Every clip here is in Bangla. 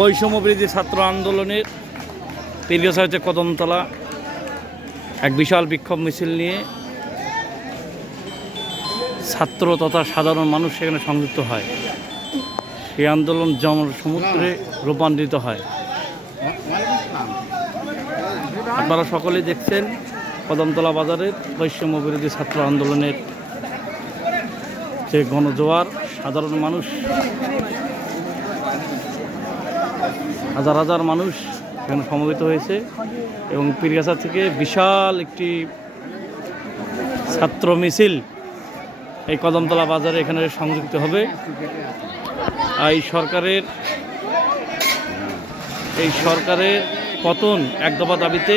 বৈষম্যবিরোধী ছাত্র আন্দোলনের পীরগাছা হচ্ছে কদমতলা এক বিশাল বিক্ষোভ মিছিল নিয়ে ছাত্র তথা সাধারণ মানুষ সেখানে সংযুক্ত হয়। সেই আন্দোলন জনসমুদ্রে রূপান্তরিত হয়। আপনারা সকলেই দেখছেন কদমতলা বাজারের বৈষম্যবিরোধী ছাত্র আন্দোলনের যে গণজোয়ার, সাধারণ মানুষ, হাজার হাজার মানুষ সেখানে সমবেত হয়েছে এবং পীরগাছা থেকে বিশাল একটি ছাত্র মিছিল এই কদমতলা বাজারে এখানে সংযুক্ত হবে। এই সরকারের পতন এক দফা দাবিতে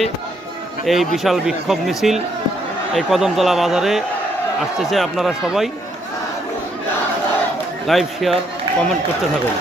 এই বিশাল বিক্ষোভ মিছিল এই কদমতলা বাজারে আসতেছে। আপনারা সবাই লাইভ, শেয়ার, কমেন্ট করতে থাকুন।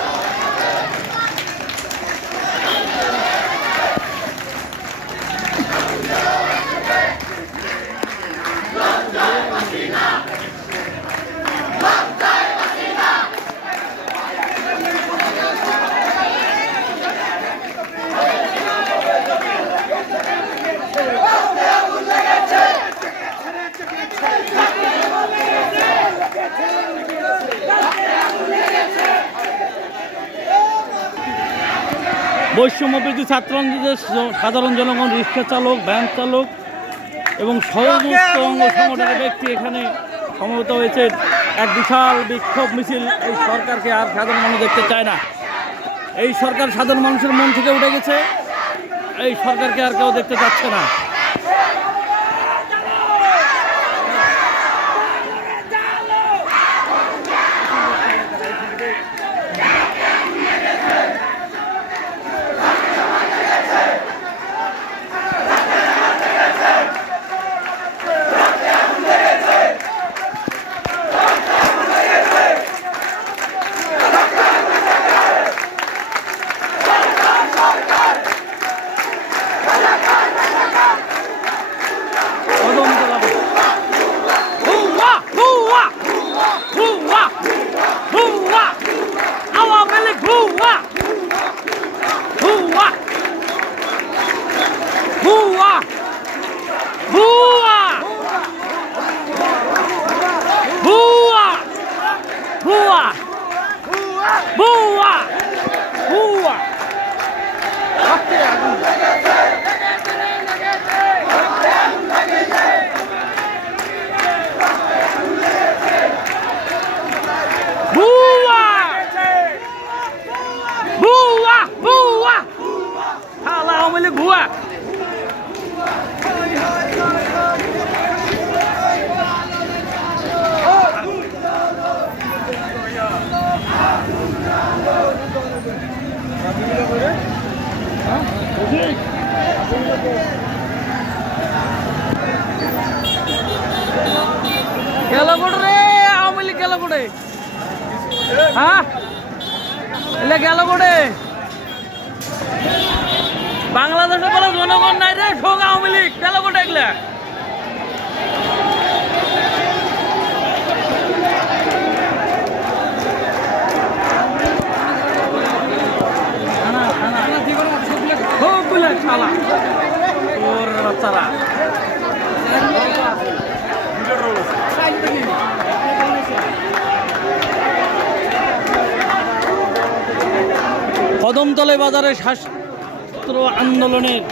বৈষম্যবিরোধী ছাত্র আন্দোলনের সাধারণ জনগণ, রিক্সা চালক, ভ্যান চালক এবং সমস্ত অঙ্গ সংগঠনের ব্যক্তি এখানে সমবেত হয়েছে। এক বিশাল বিক্ষোভ মিছিল। এই সরকারকে আর সাধারণ মানুষ দেখতে চায় না। এই সরকার সাধারণ মানুষের মন থেকে উঠে গেছে। এই সরকারকে আর কেউ দেখতে চাচ্ছে না। গেল কোটে আওয়ামী লীগ গেল কোটে, হ্যাঁ এলে গেল কোটে? বাংলাদেশে বলো জনগণ নাই রে, শোক আওয়ামী লীগ গেল কোটে? এগুলা শালা ওর বাচ্চারা কদমতলা বাজারে ছাত্র আন্দোলনের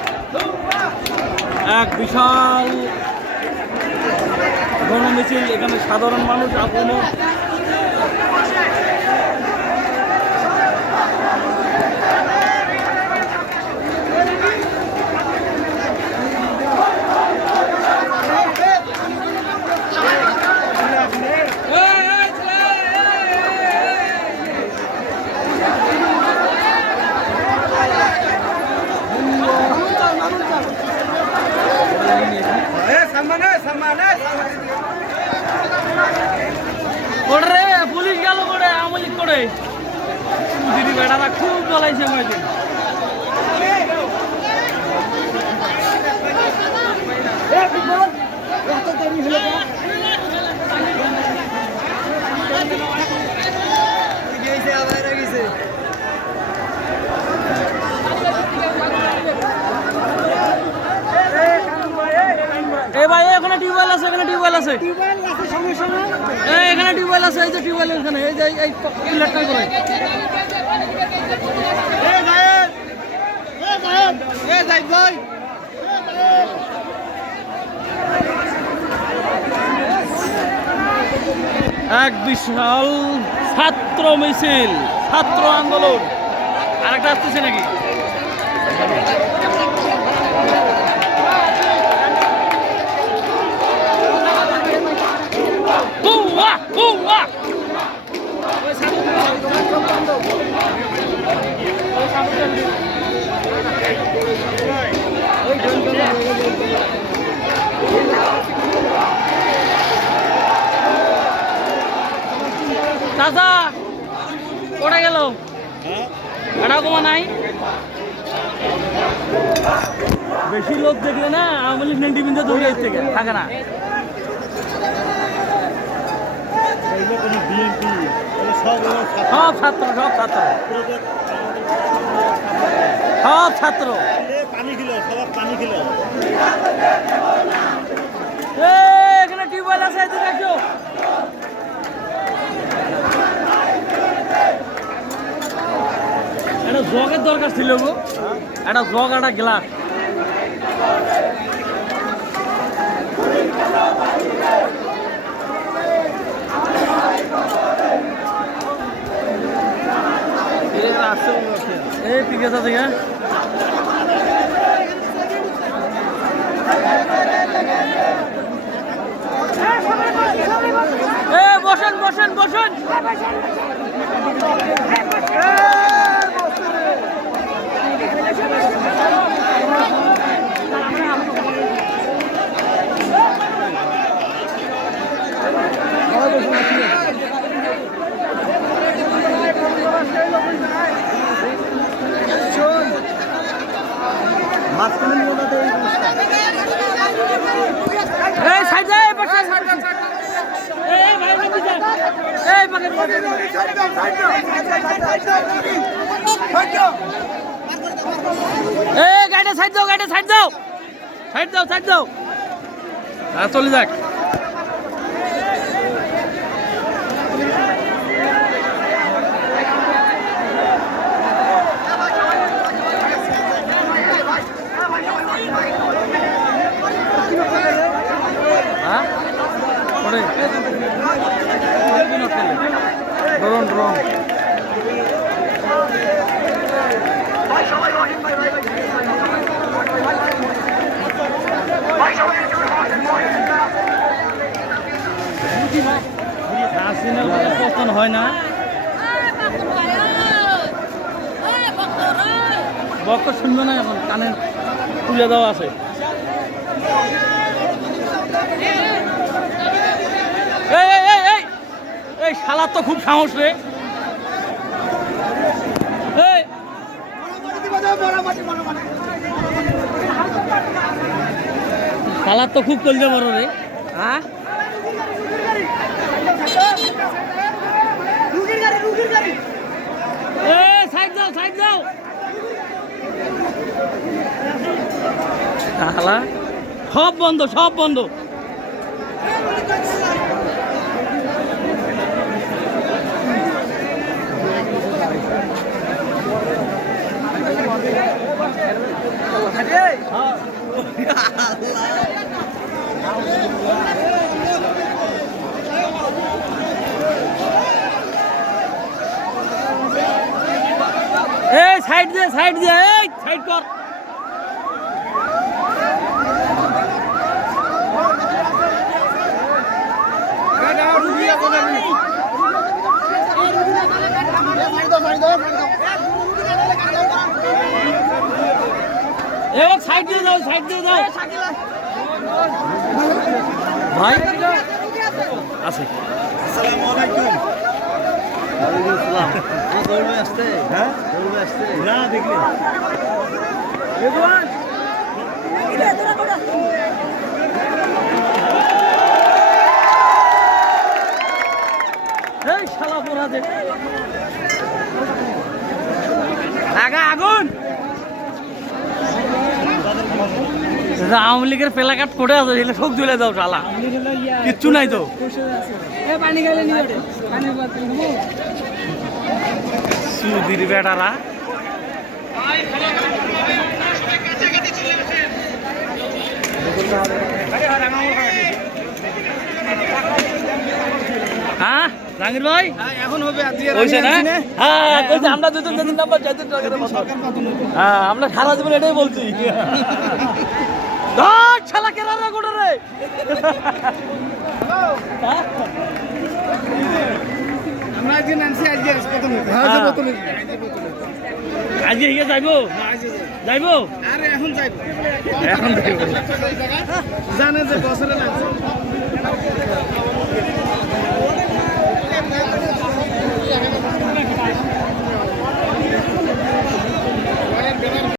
এক বিশাল গণমিছিল। এখানে সাধারণ মানুষ আপন পুলিশ গেল করে, আওয়ামী লীগ করে দিদি বেটারা খুব বলাইছে কয়েকদিন। আছে? এই এখানে টিউবওয়েল আছে, এই যে টিউবওয়েল এখানে, এই যে এই ইলেকট্রিক করে। এক বিশাল ছাত্র মিছিল, ছাত্র আন্দোলন। আরেকটা আসতেছে নাকি? চাচা কোটা গেল? ভাড়া কমা নাই? বেশি লোক দেখলে না আওয়ামী লীগ নেন্টি বিন্দু দৌড়ে থেকে থাকে না। সব ছাত্র, সব ছাত্র, সব ছাত্র পানি খেলো, সবার পানি খেলো। এখানে টিউবওয়েল আছে, দেখো একটা জগের দরকার ছিল গো, একটা জগ, একটা গ্লাস। এই ঠিক আছে, ঠিক আছে। বসেন বসেন বসেন। গাড়িটা সাইড দাও, গাড়িটা সাইড দাও, সাইড দাও, সাইড দাও। চলে যাক। ড্রোন ড্রোন পতন হয় না, বক্ত শুনবে না, এখন কানে তুলে দেওয়া আছে। এই শালার তো খুব সাহস রে, শালার তো খুব কলজে বড় রে। হ্যাঁ সাইড দাও, সাইড দাও। শালা সব বন্ধ, সব বন্ধ। এই সাইড দে, সাইড দে, এই সাইড কর। এবার সাইড দিয়ে দাও, সাইড দিয়ে দাও ভাই। আছে আসসালামু আলাইকুম। ওয়ালাইকুম আসসালাম। দৌড়ে আসতে? হ্যাঁ দৌড়ে আসতে না দেখলি রেজওয়ান এটা তোরা কোড়া। এই শালা পোড়া দে আগা আগুন। আওয়ামী লীগের প্লাকার্ড করে আছে, এগুলো সব ঝুলে দাও শালা, কিচ্ছু নাই তো। সুধীর বেটারা হ্যাঁ জাহাঙ্গীর ভাই এখন হবে হয়েছে না? হ্যাঁ কইছে আমরা দুজন যেদিন নাম্বার চাইতে হ্যাঁ আমরা সারা জীবন এটাই বলছি। ধর শালা কেরারা কোটা রে। আমরা আজকে নামছি, আজকে প্রথম আজকে হিগে যাইবো যাইবো আরে এখন যাইব, এখন যাইবো জানে যে বছরে লাগছে।